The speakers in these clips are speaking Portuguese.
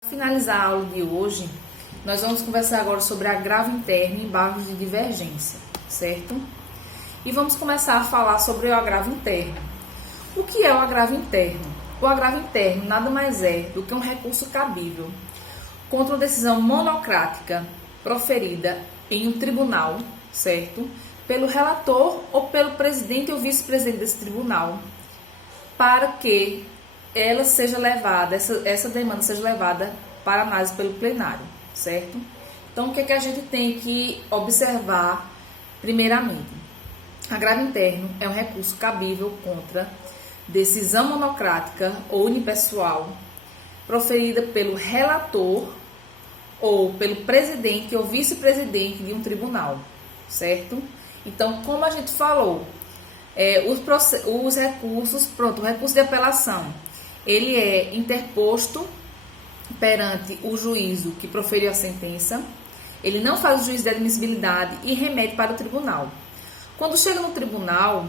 Para finalizar a aula de hoje, nós vamos conversar agora sobre agravo interno e embargos de divergência, certo? E vamos começar a falar sobre o agravo interno. O que é o agravo interno? O agravo interno nada mais é do que um recurso cabível contra uma decisão monocrática proferida em um tribunal, certo? Pelo relator ou pelo presidente ou vice-presidente desse tribunal, para que ela seja levada, essa demanda seja levada para análise pelo plenário, certo? Então, o que é que a gente tem que observar primeiramente? Agravo interno é um recurso cabível contra decisão monocrática ou unipessoal proferida pelo relator ou pelo presidente ou vice-presidente de um tribunal, certo? Então, como a gente falou, os recursos, o recurso de apelação, ele é interposto perante o juízo que proferiu a sentença, ele não faz o juízo de admissibilidade e remete para o tribunal. Quando chega no tribunal,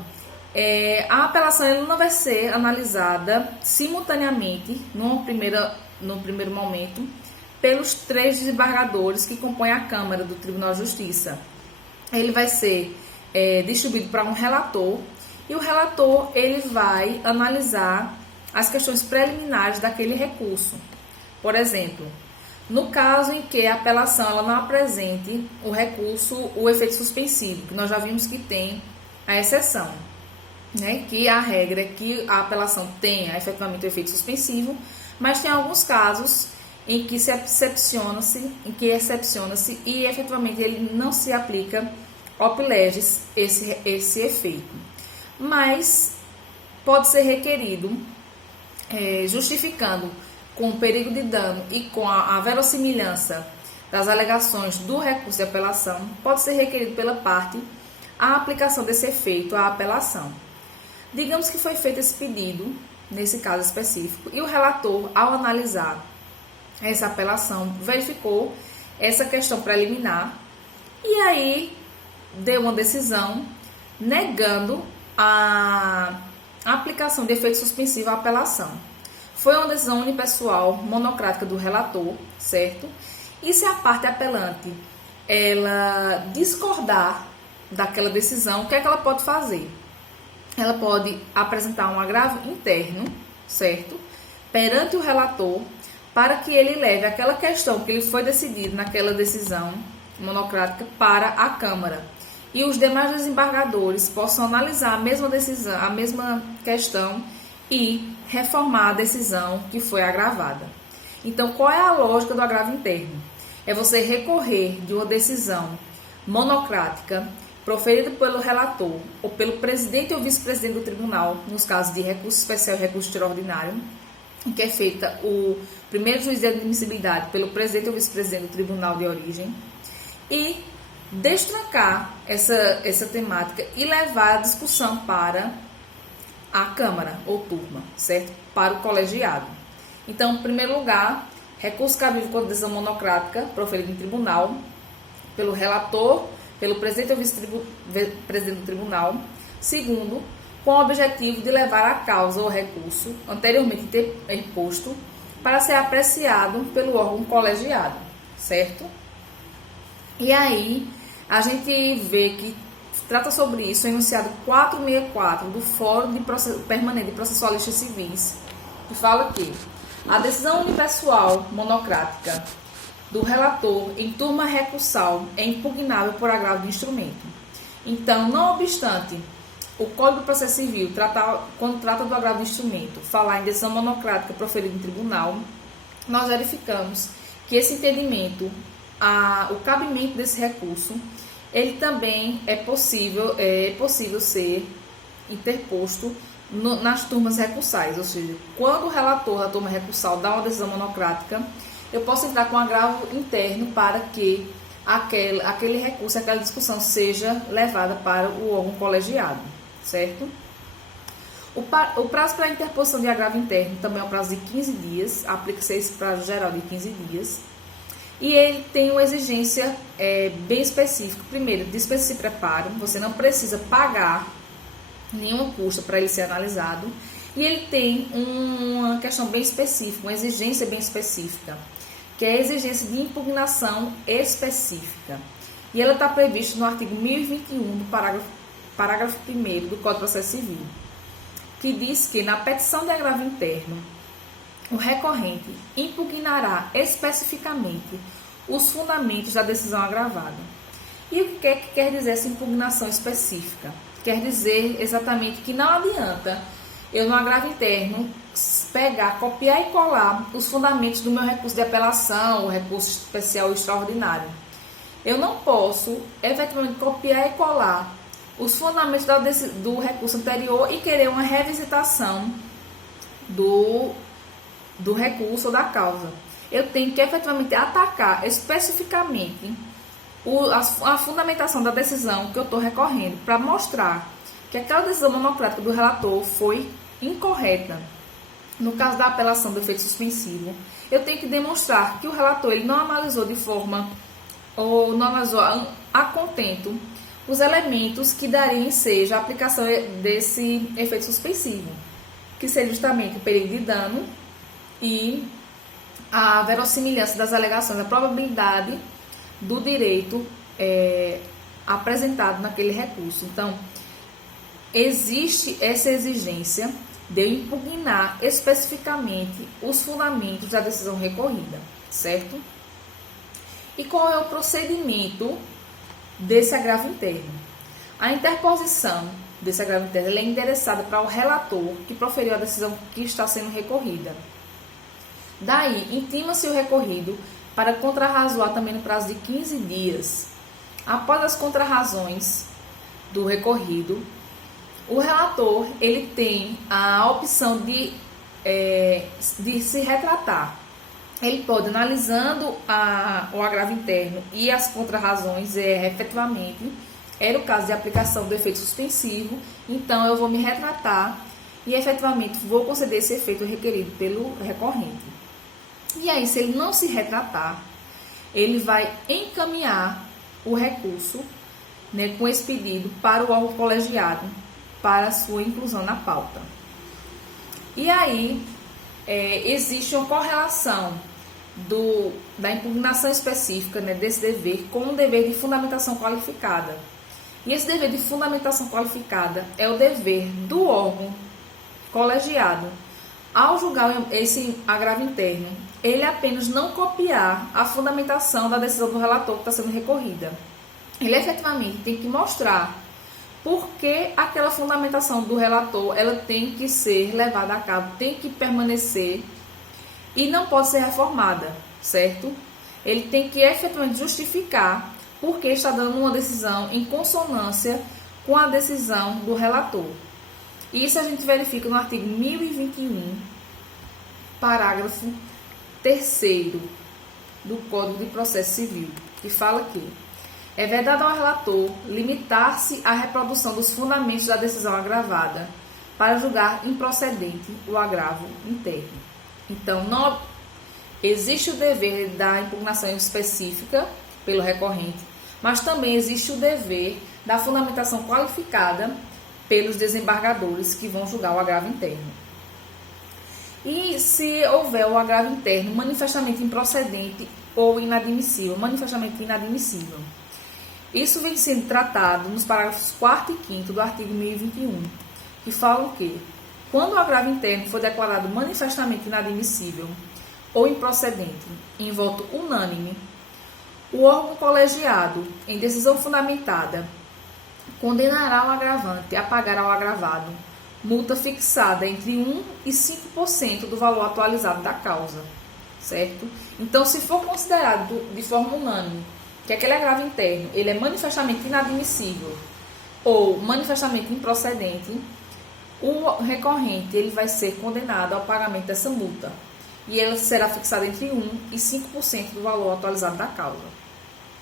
a apelação ela não vai ser analisada simultaneamente, num primeiro momento, pelos 3 desembargadores que compõem a Câmara do Tribunal de Justiça. Ele vai ser distribuído para um relator, e o relator ele vai analisar as questões preliminares daquele recurso. Por exemplo, no caso em que a apelação ela não apresente o efeito suspensivo, que nós já vimos que tem a exceção, né? Que a regra é que a apelação tenha efetivamente o efeito suspensivo, mas tem alguns casos em que excepciona-se e efetivamente ele não se aplica op legis esse efeito. Mas pode ser requerido, justificando com o perigo de dano e com a verossimilhança das alegações do recurso de apelação, pode ser requerido pela parte a aplicação desse efeito à apelação. Digamos que foi feito esse pedido, nesse caso específico, e o relator, ao analisar essa apelação, verificou essa questão preliminar e aí deu uma decisão negando a aplicação de efeito suspensivo à apelação. Foi uma decisão unipessoal, monocrática do relator, certo? E se a parte apelante ela discordar daquela decisão, o que é que ela pode fazer? Ela pode apresentar um agravo interno, certo? Perante o relator, para que ele leve aquela questão que ele foi decidido naquela decisão monocrática para a Câmara. E os demais desembargadores possam analisar a mesma decisão, a mesma questão e reformar a decisão que foi agravada. Então, qual é a lógica do agravo interno? É você recorrer de uma decisão monocrática proferida pelo relator ou pelo presidente ou vice-presidente do tribunal, nos casos de recurso especial e recurso extraordinário, em que é feita o primeiro juízo de admissibilidade pelo presidente ou vice-presidente do tribunal de origem, e destrancar essa temática e levar a discussão para a Câmara ou turma, certo? Para o colegiado. Então, em primeiro lugar, recurso cabível contra decisão monocrática proferido em tribunal pelo relator, pelo presidente ou vice-presidente do tribunal. Segundo, com o objetivo de levar a causa ou recurso anteriormente interposto para ser apreciado pelo órgão colegiado, certo? E aí, a gente vê que trata sobre isso o enunciado 464 do Fórum Permanente de Processualistas Civis, que fala que a decisão unipessoal monocrática do relator em turma recursal é impugnável por agravo de instrumento. Então, não obstante o Código do Processo Civil, quando trata do agravo de instrumento, falar em decisão monocrática proferida em tribunal, nós verificamos que esse entendimento, o cabimento desse recurso, ele também é possível ser interposto nas turmas recursais, ou seja, quando o relator da turma recursal dá uma decisão monocrática, eu posso entrar com agravo interno para que aquele recurso, aquela discussão seja levada para o órgão colegiado, certo? O prazo para a interposição de agravo interno também é um prazo de 15 dias, aplica-se esse prazo geral de 15 dias, e ele tem uma exigência bem específica. Primeiro, dispensa de preparo, você não precisa pagar nenhum custo para ele ser analisado, e ele tem uma questão bem específica, uma exigência bem específica. que é a exigência de impugnação específica. E ela está prevista no artigo 1021 do parágrafo 1º do Código de Processo Civil, que diz que na petição de agravo interno, o recorrente impugnará especificamente os fundamentos da decisão agravada. E o que é que quer dizer essa impugnação específica? Quer dizer exatamente que não adianta eu no agravo interno pegar, copiar e colar os fundamentos do meu recurso de apelação, o recurso especial ou extraordinário. Eu não posso efetivamente copiar e colar os fundamentos do recurso anterior e querer uma revisitação do recurso ou da causa. Eu tenho que efetivamente atacar especificamente a fundamentação da decisão que eu estou recorrendo, para mostrar que aquela decisão monocrática do relator foi incorreta. No caso da apelação do efeito suspensivo, eu tenho que demonstrar que o relator ele não analisou de forma, ou não analisou a contento, os elementos que dariam ensejo à aplicação desse efeito suspensivo, que seria justamente o perigo de dano e a verossimilhança das alegações, a probabilidade do direito apresentado naquele recurso. Então, existe essa exigência de eu impugnar especificamente os fundamentos da decisão recorrida, certo? E qual é o procedimento desse agravo interno? A interposição desse agravo interno é endereçada para o relator que proferiu a decisão que está sendo recorrida. Daí, intima-se o recorrido para contrarrazoar também no prazo de 15 dias. Após as contrarrazões do recorrido, o relator ele tem a opção de se retratar. Ele pode, analisando o agravo interno e as contrarrazões, efetivamente, era o caso de aplicação do efeito suspensivo, então eu vou me retratar e efetivamente vou conceder esse efeito requerido pelo recorrente. E aí, se ele não se retratar, ele vai encaminhar o recurso, né, com esse pedido para o órgão colegiado, para a sua inclusão na pauta. E aí, existe uma correlação da impugnação específica, né, desse dever com o dever de fundamentação qualificada. E esse dever de fundamentação qualificada é o dever do órgão colegiado. Ao julgar esse agravo interno, ele apenas não copiar a fundamentação da decisão do relator que está sendo recorrida. Ele efetivamente tem que mostrar por que aquela fundamentação do relator ela tem que ser levada a cabo, tem que permanecer e não pode ser reformada, certo? Ele tem que efetivamente justificar por que está dando uma decisão em consonância com a decisão do relator. Isso a gente verifica no artigo 1021, parágrafo 3º do Código de Processo Civil, que fala que é vedado ao relator limitar-se à reprodução dos fundamentos da decisão agravada para julgar improcedente o agravo interno. Então, não existe o dever da impugnação específica pelo recorrente, mas também existe o dever da fundamentação qualificada pelos desembargadores que vão julgar o agravo interno. E se houver o agravo interno manifestamente improcedente ou inadmissível, manifestamente inadmissível. Isso vem sendo tratado nos parágrafos 4º e 5º do artigo 1021, que falam que, quando o agravo interno for declarado manifestamente inadmissível ou improcedente em voto unânime, o órgão colegiado, em decisão fundamentada, condenará o agravante a pagar ao agravado multa fixada entre 1% e 5% do valor atualizado da causa, certo? Então, se for considerado de forma unânime que aquele agravo interno ele é manifestamente inadmissível ou manifestamente improcedente, o recorrente ele vai ser condenado ao pagamento dessa multa e ela será fixada entre 1% e 5% do valor atualizado da causa.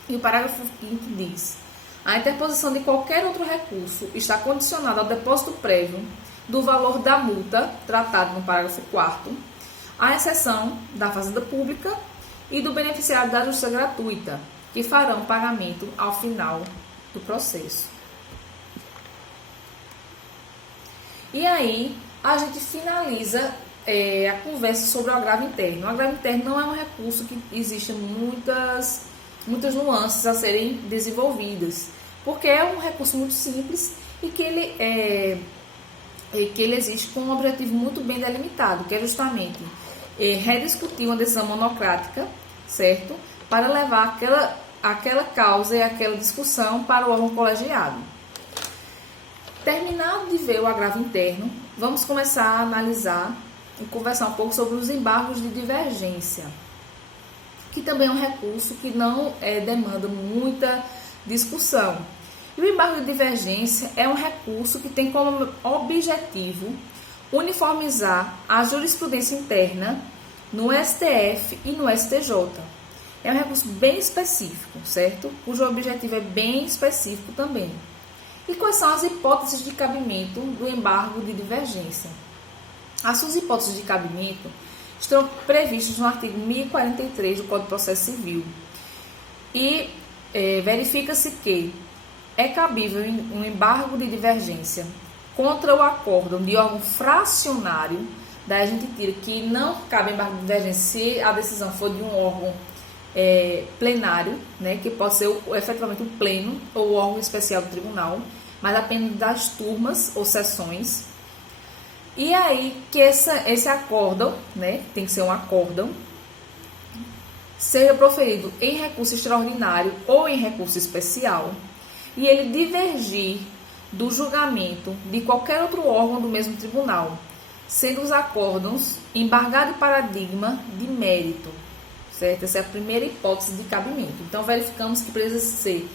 E o parágrafo 5º diz: a interposição de qualquer outro recurso está condicionada ao depósito prévio do valor da multa tratado no parágrafo 4º, à exceção da Fazenda Pública e do beneficiário da justiça gratuita, que farão pagamento ao final do processo. E aí, a gente finaliza a conversa sobre o agravo interno. O agravo interno não é um recurso que existe muitas nuances a serem desenvolvidas, porque é um recurso muito simples e que ele existe com um objetivo muito bem delimitado, que é justamente rediscutir uma decisão monocrática, certo? Para levar aquela causa e aquela discussão para o órgão colegiado. Terminado de ver o agravo interno, vamos começar a analisar e conversar um pouco sobre os embargos de divergência, que também é um recurso que não demanda muita discussão. E o embargo de divergência é um recurso que tem como objetivo uniformizar a jurisprudência interna no STF e no STJ. É um recurso bem específico, certo? Cujo objetivo é bem específico também. E quais são as hipóteses de cabimento do embargo de divergência? As suas hipóteses de cabimento estão previstas no artigo 1043 do Código de Processo Civil. E verifica-se que é cabível um embargo de divergência contra o acórdão de órgão fracionário. Daí a gente tira que não cabe embargo de divergência se a decisão for de um órgão plenário, né, que pode ser efetivamente o pleno ou o órgão especial do tribunal, mas apenas das turmas ou sessões. E aí que esse acórdão, né, tem que ser um acórdão, seja proferido em recurso extraordinário ou em recurso especial, e ele divergir do julgamento de qualquer outro órgão do mesmo tribunal, sendo os acórdãos embargado paradigma de mérito, certo? Essa é a primeira hipótese de cabimento. Então, verificamos que precisa ser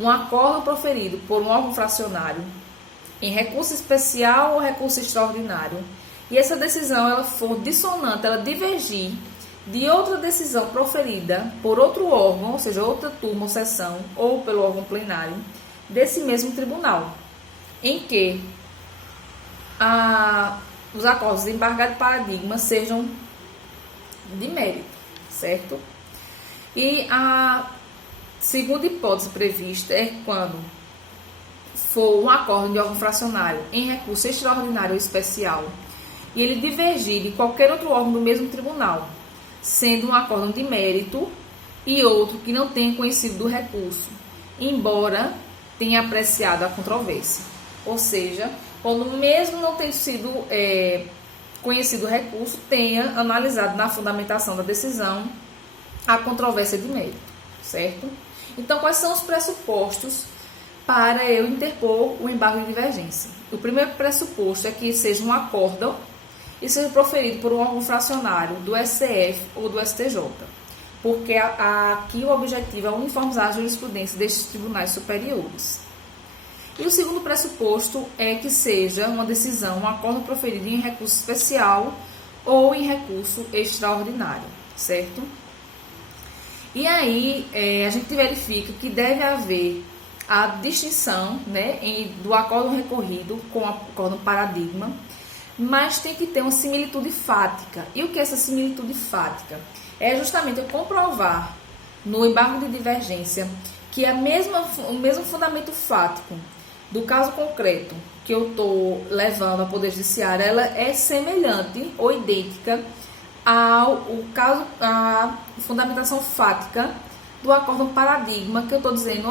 um acórdão proferido por um órgão fracionário em recurso especial ou recurso extraordinário, e essa decisão ela for dissonante, ela divergir de outra decisão proferida por outro órgão, ou seja, outra turma ou sessão, ou pelo órgão plenário desse mesmo tribunal, em que os acordos de embargado de paradigma sejam de mérito, certo? E a segunda hipótese prevista é quando for um acordo de órgão fracionário em recurso extraordinário ou especial e ele divergir de qualquer outro órgão do mesmo tribunal, sendo um acórdão de mérito e outro que não tenha conhecido do recurso, embora tenha apreciado a controvérsia. Ou seja, quando mesmo não tenha sido conhecido o recurso, tenha analisado na fundamentação da decisão a controvérsia de mérito, certo? Então, quais são os pressupostos para eu interpor o embargo de divergência? O primeiro pressuposto é que seja um acórdão e seja proferido por um órgão fracionário do STF ou do STJ, porque aqui o objetivo é uniformizar a jurisprudência destes tribunais superiores. E o segundo pressuposto é que seja uma decisão, um acordo proferido em recurso especial ou em recurso extraordinário, certo? E aí a gente verifica que deve haver a distinção, né, do acórdão recorrido com o acórdão paradigma, mas tem que ter uma similitude fática. E o que é essa similitude fática? É justamente eu comprovar no embargo de divergência que o mesmo fundamento fático do caso concreto que eu estou levando ao Poder Judiciário, ela é semelhante ou idêntica à fundamentação fática do acórdão paradigma, que eu estou dizendo,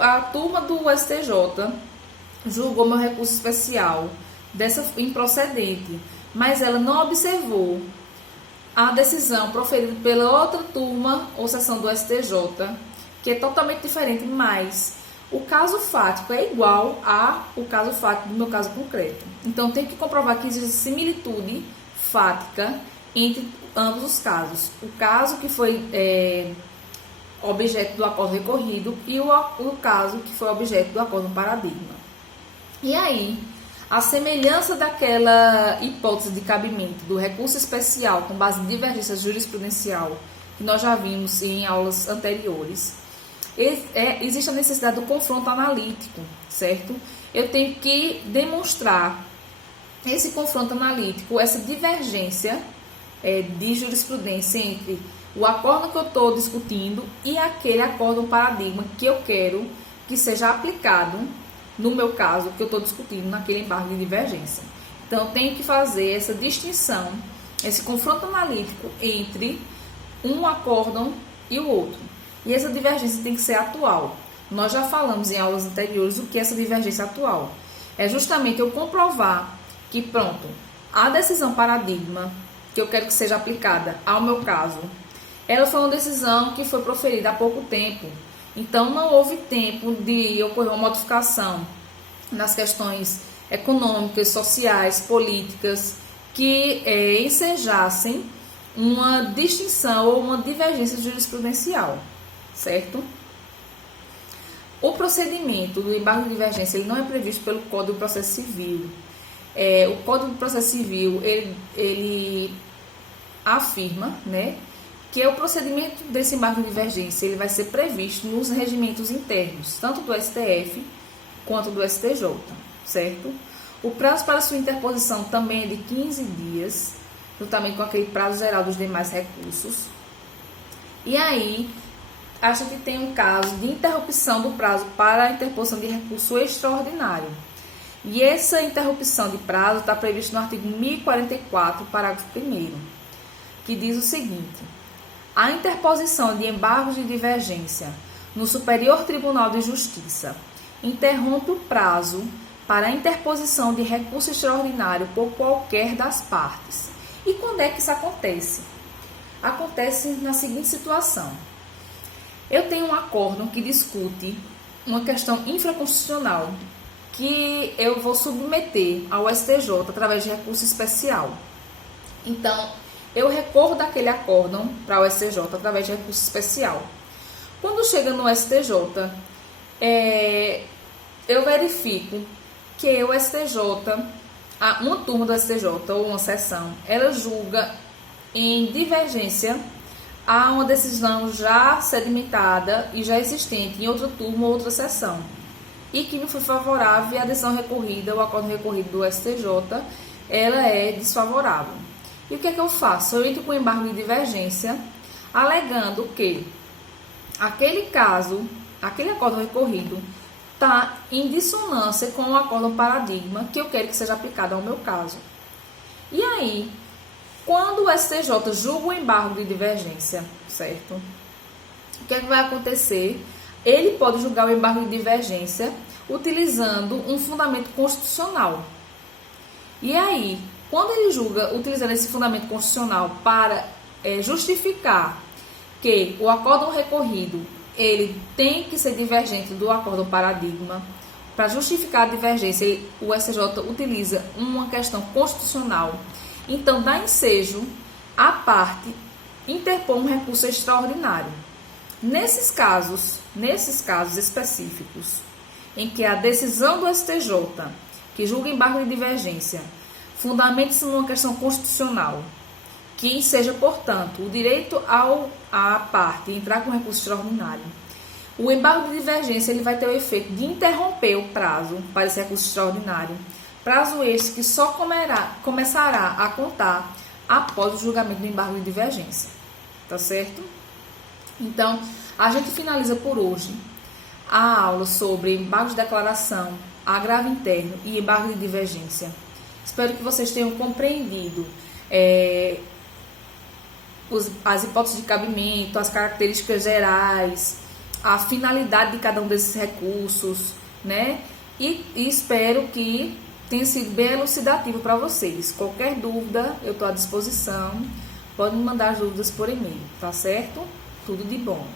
a turma do STJ julgou meu recurso especial improcedente, mas ela não observou a decisão proferida pela outra turma ou seção do STJ, que é totalmente diferente, mas o caso fático é igual ao caso fático do meu caso concreto. Então, tem que comprovar que existe similitude fática entre ambos os casos. O caso que foi objeto do acordo recorrido e o caso que foi objeto do acordo paradigma. E aí, a semelhança daquela hipótese de cabimento do recurso especial com base em divergência jurisprudencial, que nós já vimos em aulas anteriores, existe a necessidade do confronto analítico, certo? Eu tenho que demonstrar esse confronto analítico, essa divergência de jurisprudência entre o acórdão que eu estou discutindo e aquele acórdão paradigma que eu quero que seja aplicado, no meu caso, que eu estou discutindo naquele embargo de divergência. Então, eu tenho que fazer essa distinção, esse confronto analítico entre um acórdão e o outro. E essa divergência tem que ser atual. Nós já falamos em aulas anteriores o que é essa divergência atual. É justamente eu comprovar que, pronto, a decisão paradigma que eu quero que seja aplicada ao meu caso, ela foi uma decisão que foi proferida há pouco tempo. Então, não houve tempo de ocorrer uma modificação nas questões econômicas, sociais, políticas, que ensejassem uma distinção ou uma divergência jurisprudencial, certo? O procedimento do embargo de divergência ele não é previsto pelo Código de Processo Civil. O Código de Processo Civil ele afirma, né, que o procedimento desse embargo de divergência ele vai ser previsto nos regimentos internos, tanto do STF quanto do STJ, certo? O prazo para sua interposição também é de 15 dias, juntamente com aquele prazo geral dos demais recursos. E aí, a gente tem um caso de interrupção do prazo para a interposição de recurso extraordinário. E essa interrupção de prazo está prevista no artigo 1044, parágrafo 1º, que diz o seguinte: a interposição de embargos de divergência no Superior Tribunal de Justiça interrompe o prazo para a interposição de recurso extraordinário por qualquer das partes. E quando é que isso acontece? Acontece na seguinte situação: eu tenho um acórdão que discute uma questão infraconstitucional que eu vou submeter ao STJ através de recurso especial. Então, eu recorro daquele acórdão para o STJ através de recurso especial. Quando chega no STJ, eu verifico que o STJ, uma turma do STJ ou uma sessão, ela julga em divergência a uma decisão já sedimentada e já existente em outra turma ou outra sessão, e que não foi favorável, e a decisão recorrida, o acórdão recorrido do STJ, ela é desfavorável. E o que é que eu faço? Eu entro com embargo de divergência, alegando que aquele caso, aquele acórdão recorrido, está em dissonância com o acórdão paradigma que eu quero que seja aplicado ao meu caso. E aí, quando o STJ julga o embargo de divergência, certo? O que é que vai acontecer? Ele pode julgar o embargo de divergência utilizando um fundamento constitucional. E aí, quando ele julga utilizando esse fundamento constitucional para justificar que o acórdão recorrido ele tem que ser divergente do acórdão paradigma, para justificar a divergência, o STJ utiliza uma questão constitucional. Então, dá ensejo à parte interpor um recurso extraordinário. Nesses casos específicos, em que a decisão do STJ, que julga embargo de divergência, fundamente-se numa questão constitucional, que seja, portanto, o direito à parte entrar com recurso extraordinário, o embargo de divergência ele vai ter o efeito de interromper o prazo para esse recurso extraordinário, prazo este que só começará a contar após o julgamento do embargo de divergência. Tá certo? Então, a gente finaliza por hoje a aula sobre embargo de declaração, agravo interno e embargo de divergência. Espero que vocês tenham compreendido as hipóteses de cabimento, as características gerais, a finalidade de cada um desses recursos, né? E espero que tenha sido bem elucidativo para vocês. Qualquer dúvida, eu estou à disposição. Podem me mandar as dúvidas por e-mail, tá certo? Tudo de bom.